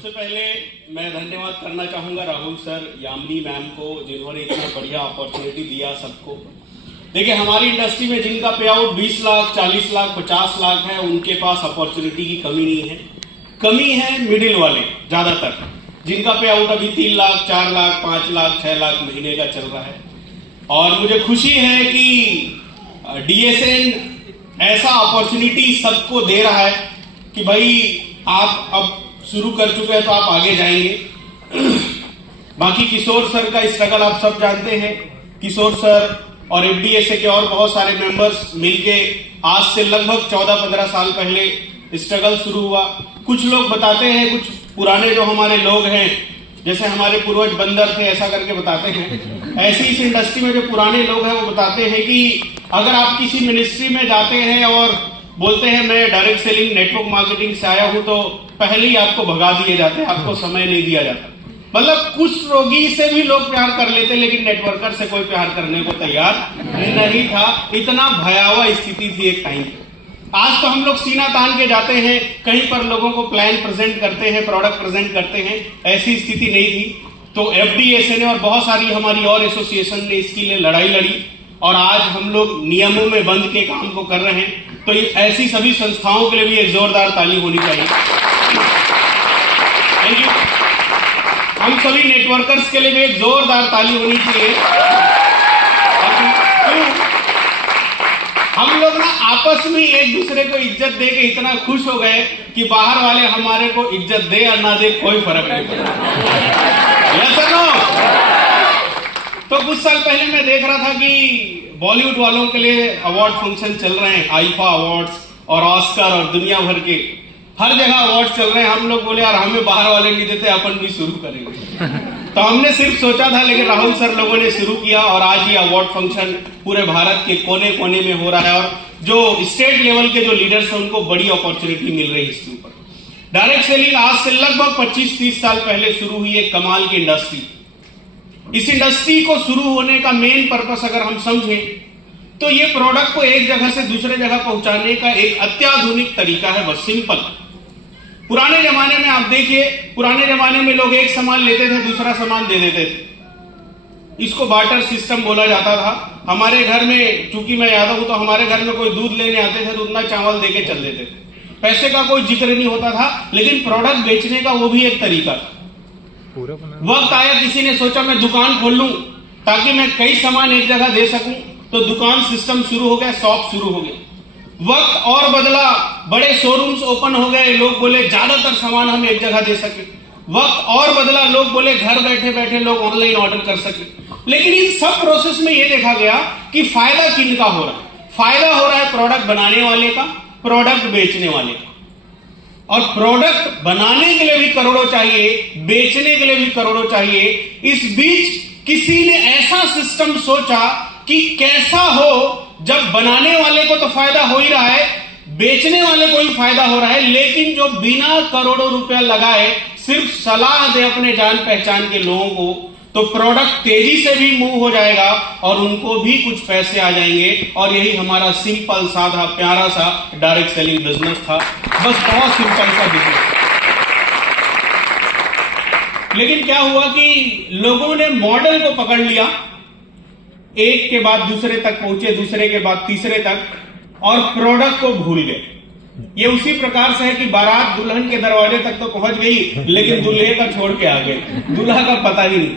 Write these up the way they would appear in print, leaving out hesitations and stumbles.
सबसे पहले मैं धन्यवाद करना चाहूंगा राहुल सर, यामिनी मैम को, जिन्होंने इतना बढ़िया अपॉर्चुनिटी दिया सबको। देखिए, हमारी इंडस्ट्री में जिनका पे आउट 20 लाख, 40 लाख, 50 लाख है, उनके पास अपॉर्चुनिटी की कमी नहीं है। कमी है मिडिल वाले ज्यादातर, जिनका पे आउट अभी 3 लाख, 4 लाख, 5 लाख, 6 लाख महीने का चल रहा है। और मुझे खुशी है कि डीएसएन ऐसा अपॉर्चुनिटी सबको दे रहा है कि भाई आप अब शुरू कर चुके हैं तो आप आगे जाएंगे। बाकी किशोर सर का स्ट्रगल आप सब जानते हैं। किशोर सर और एफडीएसए के और बहुत सारे मेंबर्स मिलके आज से लगभग 14-15 साल पहले स्ट्रगल शुरू हुआ। कुछ लोग बताते हैं, कुछ पुराने जो हमारे लोग हैं, जैसे हमारे पूर्वज बंदर थे ऐसा करके बताते हैं, ऐसी इस इंडस्ट्री में जो पुराने लोग हैं वो बताते हैं कि अगर आप किसी मिनिस्ट्री में जाते हैं और बोलते हैं मैं डायरेक्ट सेलिंग नेटवर्क मार्केटिंग से आया हूं, तो पहले ही आपको भगा दिए जाते हैं, आपको समय नहीं दिया जाता। मतलब कुछ रोगी से भी लोग प्यार कर लेते, लेकिन नेटवर्कर से कोई प्यार करने को तैयार नहीं था। इतना भयावह स्थिति थी एक टाइम। आज तो हम लोग सीना तान के जाते हैं, कहीं पर लोगों को प्लान प्रेजेंट करते हैं, प्रोडक्ट प्रेजेंट करते हैं, ऐसी स्थिति नहीं थी। तो एफडीएसए ने और बहुत सारी हमारी और एसोसिएशन ने इसके लिए लड़ाई लड़ी और आज हम लोग नियमों में बंद के काम को कर रहे हैं। तो ऐसी सभी संस्थाओं के लिए भी एक जोरदार ताली होनी चाहिए। Thank you. हम सभी नेटवर्कर्स के लिए भी एक जोरदार ताली होनी चाहिए। हम लोग ना आपस में एक दूसरे को इज्जत दे के इतना खुश हो गए कि बाहर वाले हमारे को इज्जत दे या ना दे कोई फर्क नहीं पड़ता। यस और नो? तो कुछ साल पहले मैं देख रहा था कि बॉलीवुड वालों के लिए अवार्ड फंक्शन चल रहे हैं, आईफा अवार्ड्स और ऑस्कर और दुनिया भर के हर जगह अवार्ड्स चल रहे हैं। हम लोग बोले यार हमें बाहर वाले नहीं देते, अपन भी शुरू करेंगे। तो हमने सिर्फ सोचा था, लेकिन राहुल सर लोगों ने शुरू किया और आज ये अवार्ड फंक्शन पूरे भारत के कोने कोने में हो रहा है। और जो स्टेट लेवल के जो लीडर्स हैं उनको बड़ी अपॉर्चुनिटी मिल रही है इसके ऊपर। डायरेक्ट सेलिंग आज से लगभग 25-30 साल पहले शुरू हुई एक कमाल की इंडस्ट्री। इस इंडस्ट्री को शुरू होने का मेन पर्पस अगर हम समझें तो ये प्रोडक्ट को एक जगह से दूसरे जगह पहुंचाने का एक अत्याधुनिक तरीका है, बस सिंपल। पुराने जमाने में आप देखिए, पुराने जमाने में लोग एक सामान लेते थे, दूसरा सामान दे देते थे। इसको बार्टर सिस्टम बोला जाता था। हमारे घर में, चूंकि मैं यादव हूं, तो हमारे घर में कोई दूध लेने आते थे तो उतना चावल देके चल देते थे। पैसे का कोई जिक्र नहीं होता था, लेकिन प्रोडक्ट बेचने का वो भी एक तरीका था। वक्त आया, किसी ने सोचा मैं दुकान खोल लूं ताकि मैं कई सामान एक जगह दे सकूं, तो दुकान सिस्टम शुरू हो गया, शॉप शुरू हो गया। वक्त और बदला, बड़े शोरूम्स ओपन हो गए, लोग बोले ज्यादातर सामान हम एक जगह दे सके। वक्त और बदला, लोग बोले घर बैठे बैठे लोग ऑनलाइन ऑर्डर कर सके। लेकिन इन सब प्रोसेस में यह देखा गया कि फायदा किनका हो रहा है। फायदा हो रहा है प्रोडक्ट बनाने वाले का, प्रोडक्ट बेचने वाले का। और प्रोडक्ट बनाने के लिए भी करोड़ों चाहिए, बेचने के लिए भी करोड़ों चाहिए। इस बीच किसी ने ऐसा सिस्टम सोचा कि कैसा हो, जब बनाने वाले को तो फायदा हो ही रहा है, बेचने वाले को ही फायदा हो रहा है, लेकिन जो बिना करोड़ों रुपया लगाए सिर्फ सलाह दे अपने जान पहचान के लोगों को, तो प्रोडक्ट तेजी से भी मूव हो जाएगा और उनको भी कुछ पैसे आ जाएंगे। और यही हमारा सिंपल साधा प्यारा सा डायरेक्ट सेलिंग बिजनेस था। बस बहुत सिंपल सा बिजनेस। लेकिन क्या हुआ कि लोगों ने मॉडल को पकड़ लिया, एक के बाद दूसरे तक पहुंचे, दूसरे के बाद तीसरे तक, और प्रोडक्ट को भूल गए। ये उसी प्रकार से है कि बारात दुल्हन के दरवाजे तक तो पहुंच गई, लेकिन दूल्हे का छोड़ के आ गए, दूल्हा का पता ही नहीं।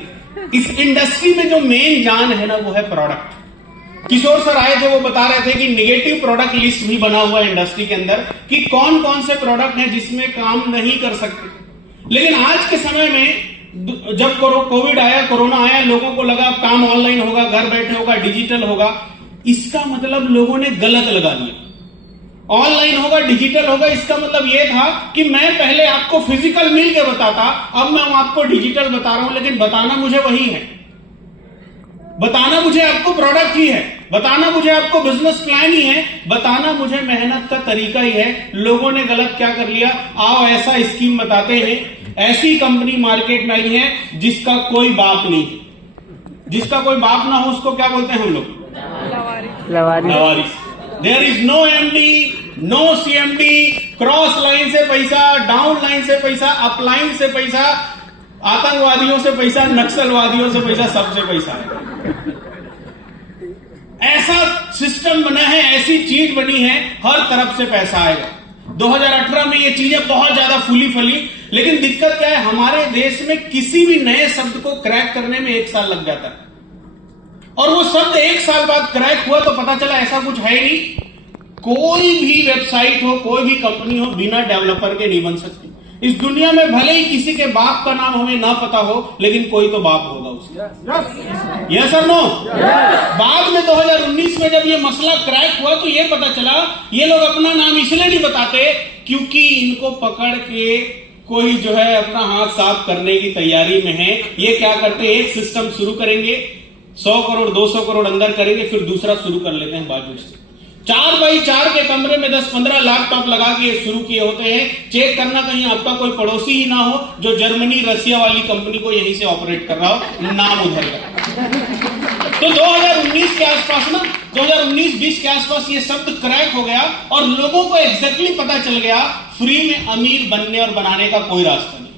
इस इंडस्ट्री में जो मेन जान है ना, वो है प्रोडक्ट। किशोर सर आए थे, वो बता रहे थे कि निगेटिव प्रोडक्ट लिस्ट भी बना हुआ है इंडस्ट्री के अंदर कि कौन कौन से प्रोडक्ट हैं जिसमें काम नहीं कर सकते। लेकिन आज के समय में जब कोविड आया, कोरोना आया, लोगों को लगा काम ऑनलाइन होगा, घर बैठे होगा, डिजिटल होगा। इसका मतलब लोगों ने गलत लगा लिया। ऑनलाइन होगा, डिजिटल होगा, इसका मतलब यह था कि मैं पहले आपको फिजिकल मिल के बताता, अब मैं आपको डिजिटल बता रहा हूं, लेकिन बताना मुझे वही है। बताना मुझे आपको प्रोडक्ट ही है, बताना मुझे आपको बिजनेस प्लान ही है, बताना मुझे मेहनत का तरीका ही है। लोगों ने गलत क्या कर लिया, आओ ऐसा स्कीम बताते हैं। ऐसी कंपनी मार्केट में आई है जिसका कोई बाप नहीं, जिसका कोई बाप ना हो उसको क्या बोलते हैं हम लोग? लवारिस। There is no MD, no CMD, cross line से पैसा, डाउन लाइन से पैसा, अप लाइन से पैसा, आतंकवादियों से पैसा, नक्सलवादियों से पैसा, सबसे पैसा है। ऐसा सिस्टम बना है, ऐसी चीज बनी है, हर तरफ से पैसा आएगा। 2018 में ये चीजें बहुत ज्यादा फूली फली, लेकिन दिक्कत क्या है, हमारे देश में किसी भी नए शब्द को क्रैक करने में 1 साल लग जाता है, और वो शब्द 1 साल बाद क्रैक हुआ तो पता चला ऐसा कुछ है नहीं। कोई भी वेबसाइट हो, कोई भी कंपनी हो, बिना डेवलपर के नहीं बन सकती। इस दुनिया में भले ही किसी के बाप का नाम हमें ना पता हो, लेकिन कोई तो बाप होगा उसका। यस और नो? बाद में 2019 में जब ये मसला क्रैक हुआ तो ये पता चला ये लोग अपना नाम इसलिए नहीं बताते क्योंकि इनको पकड़ के कोई जो है अपना हाथ साफ करने की तैयारी में है। ये क्या करते हैं, एक सिस्टम शुरू करेंगे, 100 करोड़ 200 करोड़ अंदर करेंगे, फिर दूसरा शुरू कर लेते हैं बाजू से। 4x4 के कमरे में 10-15 लैपटॉप लगा के शुरू किए होते हैं। चेक करना कहीं आपका कोई पड़ोसी ही ना हो जो जर्मनी रसिया वाली कंपनी को यहीं से ऑपरेट कर रहा हो, नाम उधर का। तो 2019 के आसपास ना, 2019-20 के आसपास ये शब्द क्रैक हो गया और लोगों को एग्जैक्टली पता चल गया फ्री में अमीर बनने और बनाने का कोई रास्ता नहीं।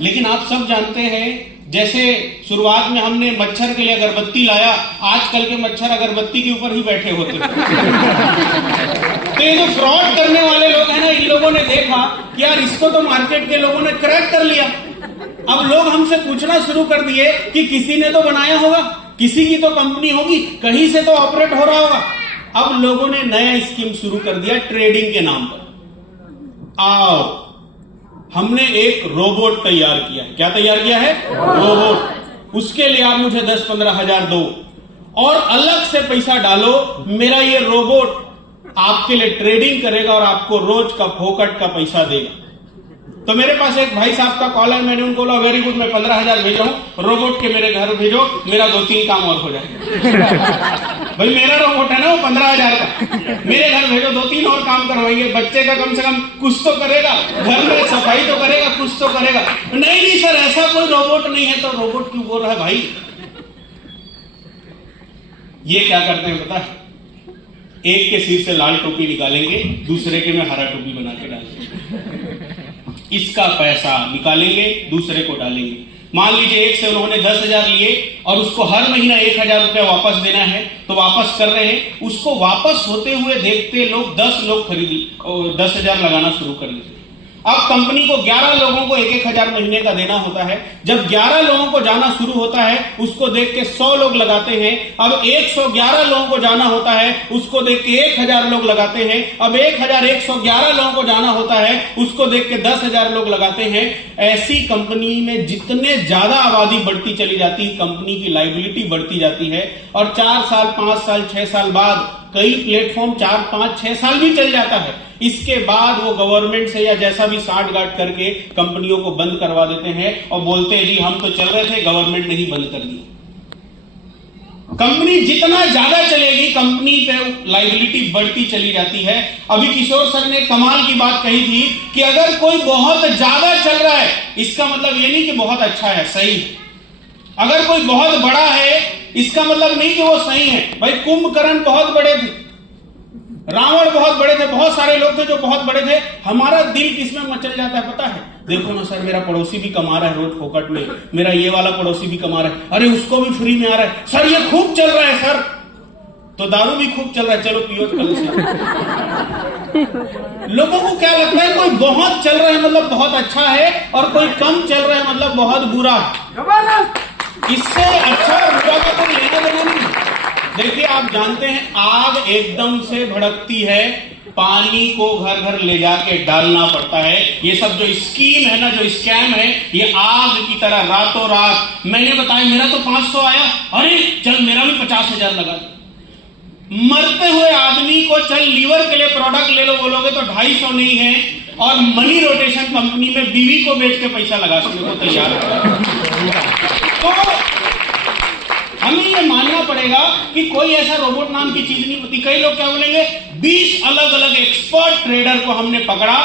लेकिन आप सब जानते हैं, जैसे शुरुआत में हमने मच्छर के लिए अगरबत्ती लाया, आजकल के मच्छर अगरबत्ती के ऊपर ही बैठे होते हैं। तो ये जो फ्रॉड करने वाले लोग हैं ना, इन लोगों ने देखा कि यार इसको तो मार्केट के लोगों ने क्रैक कर लिया। अब लोग हमसे पूछना शुरू कर दिए कि किसी ने तो बनाया होगा, किसी की तो कंपनी होगी, कहीं से तो ऑपरेट हो रहा होगा। अब लोगों ने नया स्कीम शुरू कर दिया ट्रेडिंग के नाम पर। आओ, हमने एक रोबोट तैयार किया है। क्या तैयार किया है? रोबोट। उसके लिए आप मुझे 10-15 हजार दो और अलग से पैसा डालो, मेरा ये रोबोट आपके लिए ट्रेडिंग करेगा और आपको रोज का फोकट का पैसा देगा। तो मेरे पास एक भाई साहब का कॉल है, मैंने उनको बोला वेरी गुड, मैं 15,000 भेज रहा हूं, रोबोट के मेरे घर भेजो, मेरा 2-3 काम और हो जाएगा। भाई मेरा रोबोट है ना वो 15,000 का, मेरे घर भेजो, 2-3 और काम करवाएंगे, बच्चे का कम से कम कुछ तो करेगा, घर में सफाई तो करेगा, कुछ तो करेगा। नहीं सर, ऐसा कोई रोबोट नहीं है। तो रोबोट क्यों बोल रहा है भाई? ये क्या करते हैं पता है? एक के सिर से लाल टोपी निकालेंगे, दूसरे के में हरा टोपी बना के डालेंगे। इसका पैसा निकालेंगे, दूसरे को डालेंगे। मान लीजिए एक से उन्होंने 10,000 लिए और उसको हर महीना 1,000 रुपया वापस देना है, तो वापस कर रहे हैं। उसको वापस होते हुए देखते लोग 10 लोग खरीदी और 10,000 लगाना शुरू कर लेते। अब कंपनी को 11 लोगों को 1-1 महीने का देना होता है। जब 11 लोगों को जाना शुरू होता है, उसको देख के 100 लोग लगाते हैं। अब 111 लोगों को जाना होता है, उसको देख के 1,000 लोग लगाते हैं। अब 1,111 लोगों को जाना होता है, उसको देख के 10,000 लोग लगाते हैं। ऐसी कंपनी में जितने ज्यादा आबादी बढ़ती चली जाती है, कंपनी की लायबिलिटी बढ़ती जाती है। और 4 साल 5 साल 6 साल बाद कई प्लेटफॉर्म 4, 5, 6 साल भी चल जाता है। इसके बाद वो गवर्नमेंट से या जैसा भी साठ गांठ करके कंपनियों को बंद करवा देते हैं और बोलते हैं जी हम तो चल रहे थे, गवर्नमेंट ने ही बंद कर दिया। कंपनी जितना ज्यादा चलेगी, कंपनी पे लायबिलिटी बढ़ती चली जाती है। अभी किशोर सर ने कमाल की बात कही थी कि अगर कोई बहुत ज्यादा चल रहा है, इसका मतलब ये नहीं कि बहुत अच्छा है, सही है। अगर कोई बहुत बड़ा है, इसका मतलब नहीं कि वो सही है। भाई कुंभकर्ण बहुत बड़े थे, रावण बहुत बड़े थे, बहुत सारे लोग थे जो बहुत बड़े थे। हमारा दिल किसमें मचल जाता है पता है? देखो ना सर, मेरा पड़ोसी भी कमा रहा है रोज फोकट में, मेरा ये वाला पड़ोसी भी कमा रहा है, अरे उसको भी फ्री में आ रहा है, सर ये खूब चल रहा है सर, तो दारू भी खूब चल रहा है, चलो पियो कल से। लोगों को क्या लगता है, कोई बहुत चल रहा है मतलब बहुत अच्छा है, और कोई कम चल रहा है मतलब बहुत बुरा है। इससे अच्छा बुरा का कोई लेना देना नहीं। देखिए आप जानते हैं, आग एकदम से भड़कती है, पानी को घर घर ले जाके डालना पड़ता है। ये सब जो स्कीम है ना, जो स्कैम है, ये आग की तरह रातों रात। मैंने बताया मेरा तो 500 आया, अरे चल मेरा भी 50,000 लगा। मरते हुए आदमी को चल लीवर के लिए प्रोडक्ट ले लो बोलोगे तो 250 नहीं है, और मनी रोटेशन कंपनी में बीवी को बेच के पैसा लगाने को तैयार है। तो हमें ये मानना पड़ेगा कि कोई ऐसा रोबोट नाम की चीज नहीं होती। कई लोग क्या बोलेंगे, 20 अलग अलग एक्सपर्ट ट्रेडर को हमने पकड़ा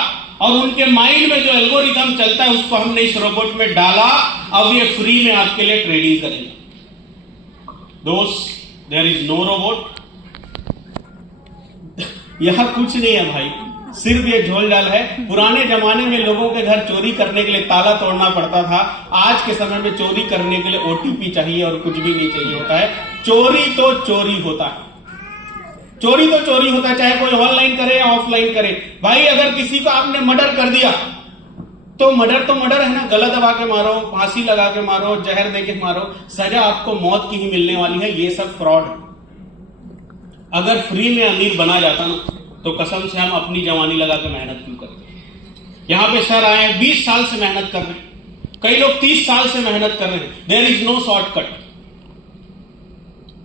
और उनके माइंड में जो एल्गोरिथम चलता है उसको हमने इस रोबोट में डाला, अब ये फ्री में आपके लिए ट्रेडिंग करेंगे। दोस्त, देयर इज नो रोबोट। यहां कुछ नहीं है भाई, सिर्फ ये झोल झाल है। पुराने जमाने में लोगों के घर चोरी करने के लिए ताला तोड़ना पड़ता था। आज के समय में चोरी करने के लिए ओटीपी चाहिए और कुछ भी नहीं चाहिए होता है। चोरी तो चोरी होता है, चोरी तो चोरी होता है, चाहे कोई ऑनलाइन करे या ऑफलाइन करे। भाई अगर किसी को आपने मर्डर कर दिया तो मर्डर है ना, गला दबा के मारो, फांसी लगा के मारो, जहर दे के मारो, सजा आपको मौत की ही मिलने वाली है। ये सब फ्रॉड है। अगर फ्री में अमीर बना जाता ना तो कसम से हम अपनी जवानी लगा के मेहनत क्यों करते। यहां पे सर आए 20 साल से मेहनत कर रहे हैं, कई लोग 30 साल से मेहनत कर रहे हैं। There is no shortcut.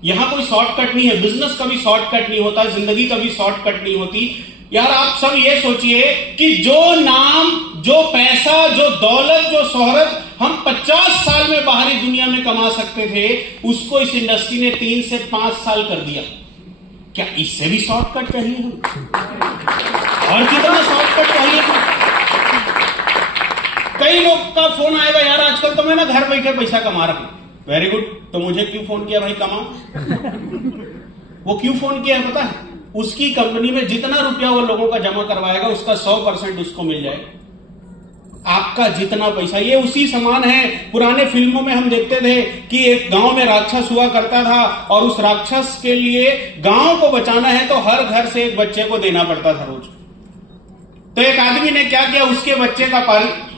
यहां कोई शॉर्टकट नहीं है। बिजनेस का भी शॉर्टकट नहीं होता, जिंदगी का भी शॉर्टकट नहीं होती। यार आप सब ये सोचिए कि जो नाम, जो पैसा, जो दौलत, जो शोहरत हम 50 साल में बाहरी दुनिया में कमा सकते थे, उसको इस इंडस्ट्री ने 3 से 5 साल कर दिया। क्या इससे भी शॉर्टकट चाहिए? और कितना शॉर्टकट चाहिए? कई लोग का फोन आएगा, यार आजकल तो मैं ना घर बैठे पैसा कमा रहा हूं। वेरी गुड, तो मुझे क्यों फोन किया भाई, कमाओ। वो क्यों फोन किया है पता है? उसकी कंपनी में जितना रुपया वो लोगों का जमा करवाएगा उसका 100% उसको मिल जाएगा। आपका जितना पैसा, ये उसी समान है। पुराने फिल्मों में हम देखते थे कि एक गांव में राक्षस हुआ करता था और उस राक्षस के लिए गांव को बचाना है तो हर घर से एक बच्चे को देना पड़ता था रोज। तो एक आदमी ने क्या किया, उसके बच्चे का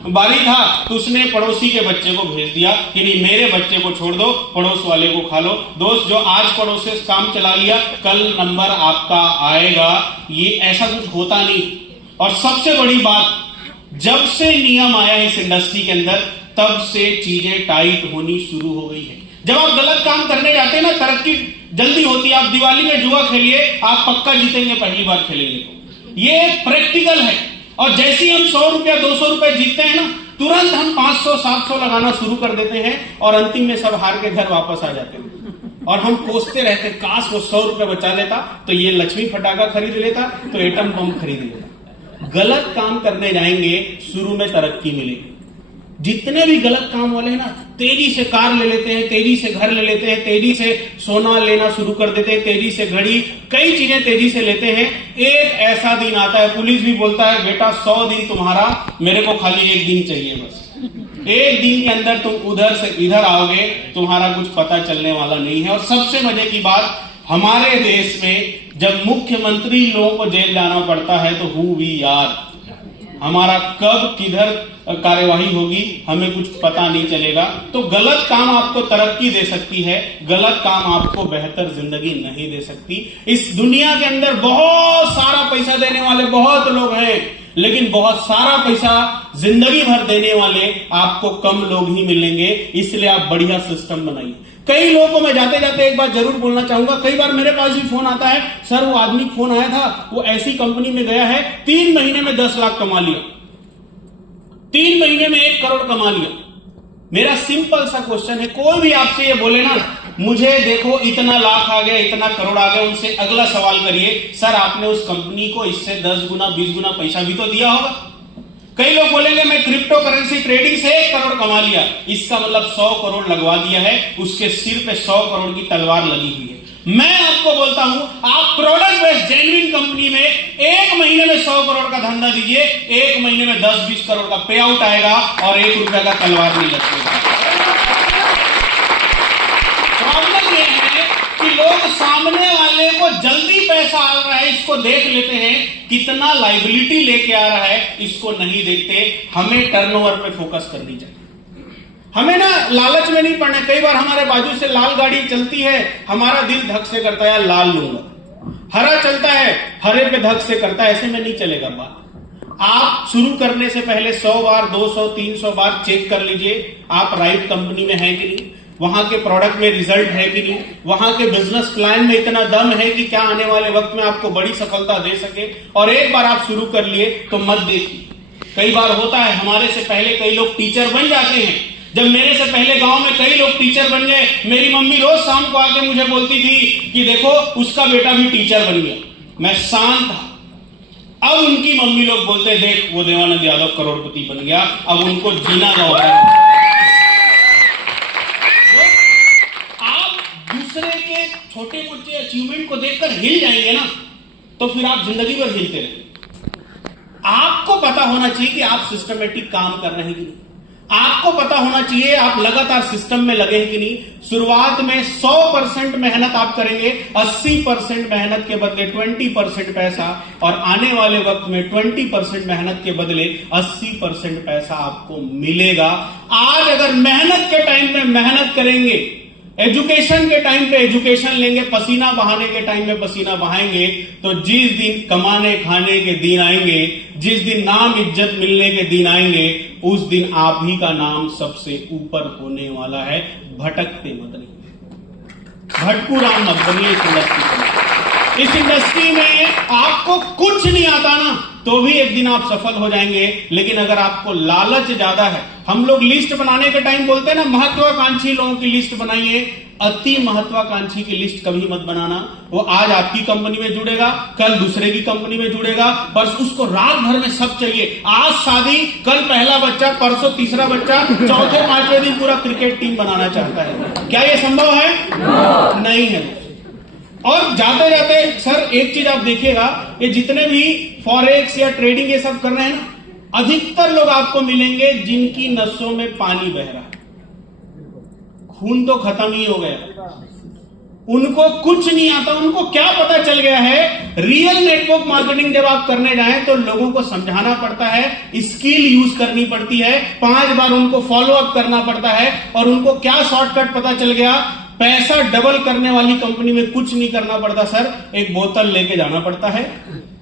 बारी था तो उसने पड़ोसी के बच्चे को भेज दिया कि नहीं, मेरे बच्चे को छोड़ दो, पड़ोस वाले को खा लो। दोस्त, जो आज पड़ोस से काम चला लिया कल नंबर आपका आएगा, ये ऐसा कुछ होता नहीं। और सबसे बड़ी बात, जब से नियम आया इस इंडस्ट्री के अंदर तब से चीजें टाइट होनी शुरू हो गई है। जब आप गलत काम करने जाते हैं ना, तरक्की जल्दी होती है। आप दिवाली में जुआ खेलिए, आप पक्का जीतेंगे पहली बार खेलेंगे तो। ये प्रैक्टिकल है। और जैसे ही हम 100 रुपया 200 रुपए जीतते हैं ना, तुरंत हम 500 700 लगाना शुरू कर देते हैं और अंतिम में सब हार के घर वापस आ जाते हैं। और हम कोसते रहते, काश वो 100 रुपए बचा लेता तो ये लक्ष्मी फटाका खरीद लेता, तो एटम बम खरीद लेता। गलत काम करने जाएंगे, शुरू में तरक्की मिलेगी। जितने भी गलत काम वाले हैं ना, तेजी से कार ले लेते हैं, तेजी से घर ले लेते हैं, तेजी से सोना लेना शुरू कर देते हैं, तेजी से घड़ी, कई चीजें तेजी से लेते हैं। एक ऐसा दिन आता है, पुलिस भी बोलता है बेटा 100 दिन तुम्हारा, मेरे को खाली 1 दिन चाहिए बस। 1 दिन के अंदर तुम उधर से इधर आओगे, तुम्हारा कुछ पता चलने वाला नहीं है। और सबसे मजे की बात, हमारे देश में जब मुख्यमंत्री लोगों को जेल जाना पड़ता है तो हु वी आर, हमारा कब किधर कार्यवाही होगी हमें कुछ पता नहीं चलेगा। तो गलत काम आपको तरक्की दे सकती है, गलत काम आपको बेहतर जिंदगी नहीं दे सकती। इस दुनिया के अंदर बहुत सारा पैसा देने वाले बहुत लोग हैं, लेकिन बहुत सारा पैसा जिंदगी भर देने वाले आपको कम लोग ही मिलेंगे। इसलिए आप बढ़िया सिस्टम बनाइए। कई लोगों को मैं जाते जाते एक बात जरूर बोलना चाहूंगा, कई बार मेरे पास भी फोन आता है, सर वो आदमी फोन आया था, वो ऐसी कंपनी में गया है, 3 महीने में 10 लाख कमा लिया, 3 महीने में 1 करोड़ कमा लिया। मेरा सिंपल सा क्वेश्चन है, कोई भी आपसे ये बोले ना मुझे देखो इतना लाख आ गया, इतना करोड़ आ गया, उनसे अगला सवाल करिए, सर आपने उस कंपनी को इससे 10 गुना 20 गुना पैसा भी तो दिया होगा। कई लोग बोलेंगे मैं क्रिप्टो करेंसी ट्रेडिंग से 1 करोड़ कमा लिया, इसका मतलब 100 करोड़ लगवा दिया है, उसके सिर पे 100 करोड़ की तलवार लगी हुई है। मैं आपको बोलता हूं, आप प्रोडक्ट बेस्ड जेन्युइन कंपनी में 1 महीने में 100 करोड़ का धंधा दीजिए, 1 महीने में 10-20 करोड़ का पे आउट आएगा और 1 रुपए का तलवार नहीं लगेगा। प्रॉब्लम यह है कि लोग सामने वाले को जल्दी पैसा आ रहा है इसको देख लेते हैं, कितना लाइबिलिटी लेके आ रहा है इसको नहीं देखते। हमें टर्नओवर पे फोकस करनी चाहिए, हमें ना लालच में नहीं पड़ना। कई बार हमारे बाजू से लाल गाड़ी चलती है, हमारा दिल धक से करता है लाल लूंगा, हरा चलता है हरे पे धक से करता है, ऐसे में नहीं चलेगा बात। आप शुरू करने से पहले 100 बार 200 300 बार चेक कर लीजिए आप राइट कंपनी में है कि नहीं, वहां के प्रोडक्ट में रिजल्ट है कि नहीं, वहां के बिजनेस प्लान में इतना दम है कि क्या आने वाले वक्त में आपको बड़ी सफलता दे सके। और एक बार आप शुरू कर लिए तो मत देखिए। कई बार होता है हमारे से पहले कई लोग टीचर बन जाते हैं। जब मेरे से पहले गांव में कई लोग टीचर बन गए, मेरी मम्मी रोज शाम को आके मुझे बोलती थी कि देखो उसका बेटा भी टीचर बन गया। मैं शांत था। अब उनकी मम्मी लोग बोलते देख वो देवानंद यादव करोड़पति बन गया, अब उनको जीना होगा। आप दूसरे के छोटे मोटे अचीवमेंट को देखकर हिल जाएंगे ना, तो फिर आप जिंदगी भर हिलते रहेंगे। आपको पता होना चाहिए कि आप सिस्टमेटिक काम कर रहे हैं कि नहीं। आपको पता होना चाहिए आप लगातार सिस्टम में लगे हैं कि नहीं। शुरुआत में 100% मेहनत आप करेंगे, 80% मेहनत के बदले 20% पैसा, और आने वाले वक्त में 20% मेहनत के बदले 80% पैसा आपको मिलेगा। आज अगर मेहनत के टाइम में मेहनत करेंगे, एजुकेशन के टाइम पे एजुकेशन लेंगे, पसीना बहाने के टाइम में पसीना बहाएंगे, तो जिस दिन कमाने खाने के दिन आएंगे, जिस दिन नाम इज्जत मिलने के दिन आएंगे, उस दिन आप ही का नाम सबसे ऊपर होने वाला है। भटकते मत रहिए, भटकू राम मत बनिए इस इंडस्ट्री में। इस इंडस्ट्री में आपको कुछ नहीं आता ना, तो भी एक दिन आप सफल हो जाएंगे। लेकिन अगर आपको लालच ज्यादा है, हम लोग लिस्ट बनाने के टाइम बोलते हैं ना, महत्वाकांक्षी लोगों की लिस्ट बनाइए, अति महत्वाकांक्षी की लिस्ट कभी मत बनाना। वो आज आपकी कंपनी में जुड़ेगा, कल दूसरे की कंपनी में जुड़ेगा, बस उसको रात भर में सब चाहिए। आज शादी, कल पहला बच्चा, परसों तीसरा बच्चा, चौथे पांचवें दिन पूरा क्रिकेट टीम बनाना चाहता है। क्या ये संभव है? नहीं है। और जाते जाते सर एक चीज आप देखिएगा, ये जितने भी फॉरेक्स या ट्रेडिंग ये सब कर रहे हैं ना, अधिकतर लोग आपको मिलेंगे जिनकी नसों में पानी बह रहा है, खून तो खत्म ही हो गया, उनको कुछ नहीं आता। उनको क्या पता चल गया है, रियल नेटवर्क मार्केटिंग जब आप करने जाएं तो लोगों को समझाना पड़ता है, स्किल यूज करनी पड़ती है, 5 बार उनको फॉलो अप करना पड़ता है, और उनको क्या शॉर्टकट पता चल गया, पैसा डबल करने वाली कंपनी में कुछ नहीं करना पड़ता सर, एक बोतल लेके जाना पड़ता है,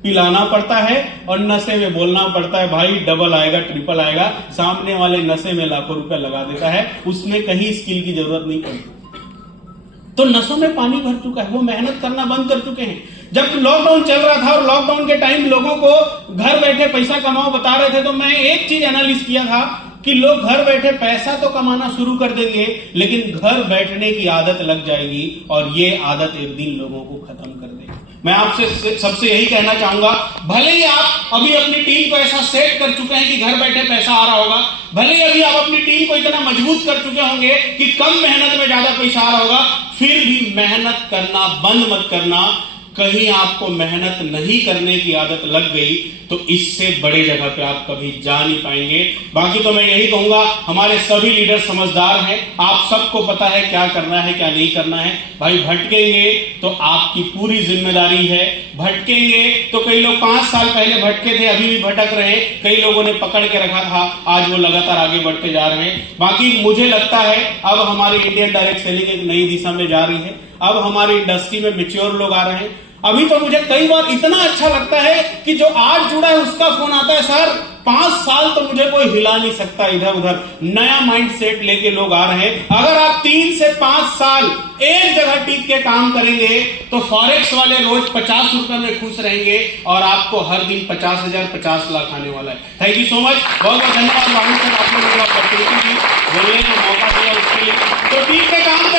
पिलाना पड़ता है, और नशे में बोलना पड़ता है भाई डबल आएगा ट्रिपल आएगा। सामने वाले नशे में लाखों रुपया लगा देता है, उसमें कहीं स्किल की जरूरत नहीं पड़ती। तो नसों में पानी भर चुका है, वो मेहनत करना बंद कर चुके हैं। जब लॉकडाउन चल रहा था और लॉकडाउन के टाइम लोगों को घर बैठे पैसा कमाओ बता रहे थे, तो मैं एक चीज एनालिसिस किया था कि लोग घर बैठे पैसा तो कमाना शुरू कर देंगे, लेकिन घर बैठने की आदत लग जाएगी, और ये आदत एक दिन लोगों को खत्म कर देगी। मैं आपसे सबसे यही कहना चाहूंगा, भले ही आप अभी अपनी टीम को ऐसा सेट कर चुके हैं कि घर बैठे पैसा आ रहा होगा, भले ही अभी आप अपनी टीम को इतना मजबूत कर चुके होंगे कि कम मेहनत में ज्यादा पैसा आ रहा होगा, फिर भी मेहनत करना बंद मत करना। कहीं आपको मेहनत नहीं करने की आदत लग गई तो इससे बड़े जगह पे आप कभी जा नहीं पाएंगे। बाकी तो मैं यही कहूंगा, हमारे सभी लीडर समझदार हैं, आप सबको पता है क्या करना है क्या नहीं करना है। भाई भटकेंगे तो आपकी पूरी जिम्मेदारी है, भटकेंगे तो कई लोग 5 साल पहले भटके थे, अभी भी भटक रहे, कई लोगों ने पकड़ के रखा था, आज वो लगातार आगे बढ़ते जा रहे हैं। बाकी मुझे लगता है अब हमारी इंडियन डायरेक्ट सेलिंग एक नई दिशा में जा रही है, अब हमारी इंडस्ट्री में मैच्योर लोग आ रहे हैं। अभी तो मुझे कई बार इतना अच्छा लगता है कि जो आज जुड़ा है उसका फोन आता है, सर 5 साल तो मुझे कोई हिला नहीं सकता इधर उधर, नया माइंडसेट लेके लोग आ रहे हैं। अगर आप 3 से 5 साल एक जगह टिक के काम करेंगे तो फॉरेक्स वाले रोज 50 रुपए में खुश रहेंगे, और आपको हर दिन 50,000 50 लाख आने वाला है। थैंक यू सो मच, बहुत बहुत धन्यवाद राहुल सर, आपने मुझे अपॉर्चुनिटी दी, बोलने का मौका दिया उसके लिए। तो टिक के काम